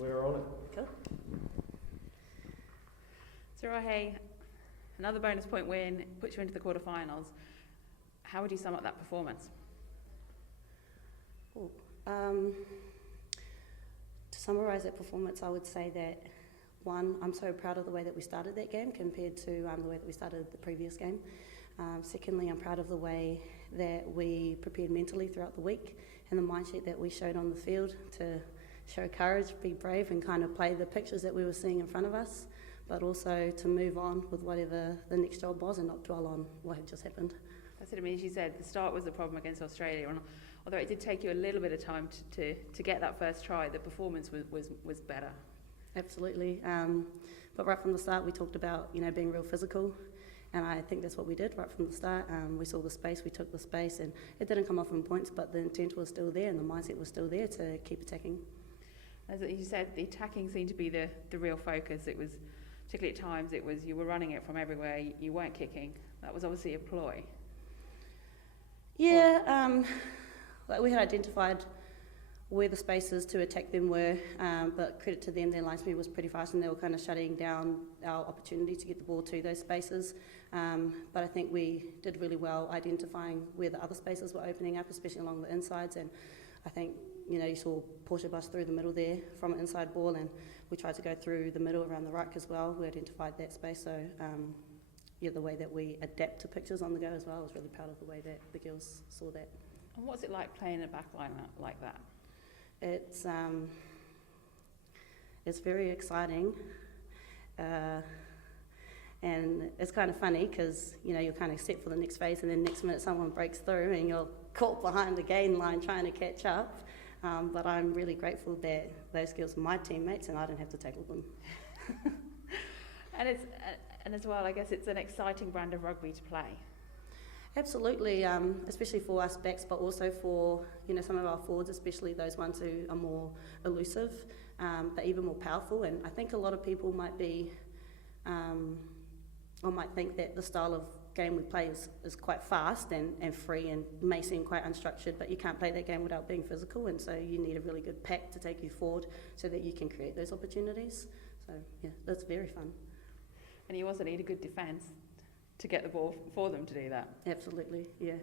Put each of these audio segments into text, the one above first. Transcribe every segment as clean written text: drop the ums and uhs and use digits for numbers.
We're on it. Cool. So Ruahei, another bonus point win puts you into the quarterfinals. How would you sum up that performance? To summarise that performance, I would say that, one, I'm so proud of the way that we started that game compared to the way that we started the previous game. Secondly, I'm proud of the way that we prepared mentally throughout the week and the mindset that we showed on the field to show courage, be brave and kind of play the pictures that we were seeing in front of us, but also to move on with whatever the next job was and not dwell on what had just happened. That's it. I mean, as you said, the start was the problem against Australia, and although it did take you a little bit of time to get that first try, the performance was better. Absolutely. But right from the start, we talked about, being real physical, and I think that's what we did right from the start. We saw the space, we took the space, and it didn't come off in points, but the intent was still there and the mindset was still there to keep attacking. As you said, the attacking seemed to be the real focus. It was, particularly at times, it was you were running it from everywhere, you weren't kicking. That was obviously a ploy. Yeah, we had identified where the spaces to attack them were, but credit to them, their line speed was pretty fast and they were kind of shutting down our opportunity to get the ball to those spaces. But I think we did really well identifying where the other spaces were opening up, especially along the insides. And I think, you saw Portia bust through the middle there from an inside ball, and we tried to go through the middle around the ruck as well. We identified that space. So, the way that we adapt to pictures on the go as well, I was really proud of the way that the girls saw that. And what's it like playing a backline like that? It's very exciting, and it's kind of funny because you're kind of set for the next phase, and then next minute someone breaks through and you're caught behind the gain line trying to catch up. But I'm really grateful that those girls are my teammates and I don't have to tackle them. And as well, I guess it's an exciting brand of rugby to play. Absolutely, especially for us backs, but also for some of our forwards, especially those ones who are more elusive, but even more powerful. And I think a lot of people might be, or might think that the style of game we play is quite fast and free and may seem quite unstructured, but you can't play that game without being physical, and so you need a really good pack to take you forward so that you can create those opportunities. So yeah, that's very fun. And you also need a good defence to get the ball for them to do that. Absolutely, yeah.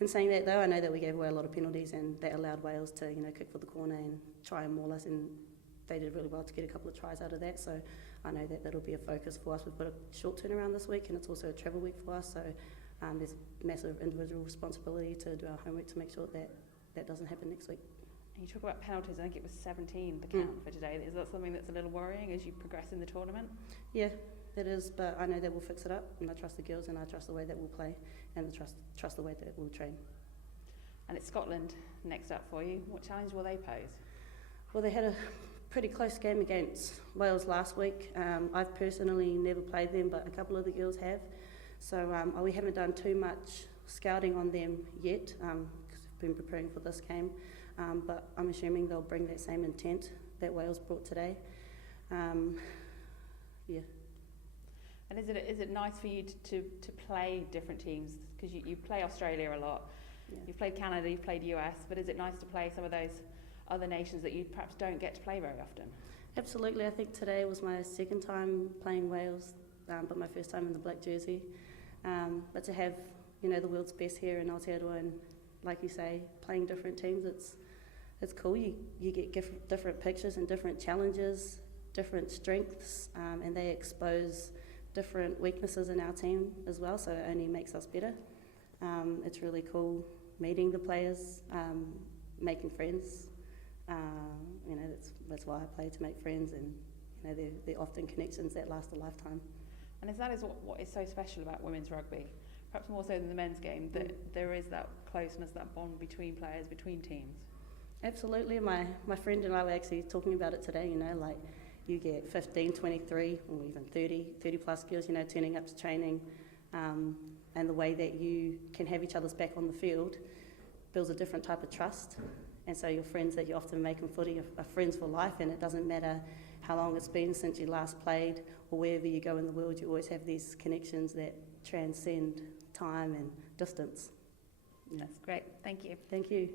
In saying that though, I know that we gave away a lot of penalties and that allowed Wales to kick for the corner and try and maul us, and they did really well to get a couple of tries out of that. So I know that that'll be a focus for us. We've got a short turnaround this week and it's also a travel week for us, so there's massive individual responsibility to do our homework to make sure that that doesn't happen next week. And you talk about penalties, I think it was 17 the count for today. Is that something that's a little worrying as you progress in the tournament? Yeah, it is, but I know that we'll fix it up, and I trust the girls and I trust the way that we'll play and trust the way that we'll train. And it's Scotland next up for you. What challenge will they pose? Well, they had a pretty close game against Wales last week. I've personally never played them, but a couple of the girls have. So we haven't done too much scouting on them yet because we've been preparing for this game. But I'm assuming they'll bring that same intent that Wales brought today. Yeah. And is it nice for you to play different teams? Because you play Australia a lot. Yeah. You've played Canada, you've played US, but is it nice to play some of those other nations that you perhaps don't get to play very often? Absolutely. I think today was my second time playing Wales, but my first time in the black jersey. But to have, the world's best here in Aotearoa, and like you say, playing different teams, it's cool. You get different pictures and different challenges, different strengths, and they expose different weaknesses in our team as well, so it only makes us better. It's really cool meeting the players, making friends. That's why I play, to make friends, and they're often connections that last a lifetime. And that is what is so special about women's rugby, perhaps more so than the men's game, that there is that closeness, that bond between players, between teams. Absolutely. My friend and I were actually talking about it today, like you get 15, 23, or even 30 plus girls, turning up to training, and the way that you can have each other's back on the field builds a different type of trust. And so your friends that you often make in footy are friends for life, and it doesn't matter how long it's been since you last played or wherever you go in the world, you always have these connections that transcend time and distance. That's great. Thank you. Thank you.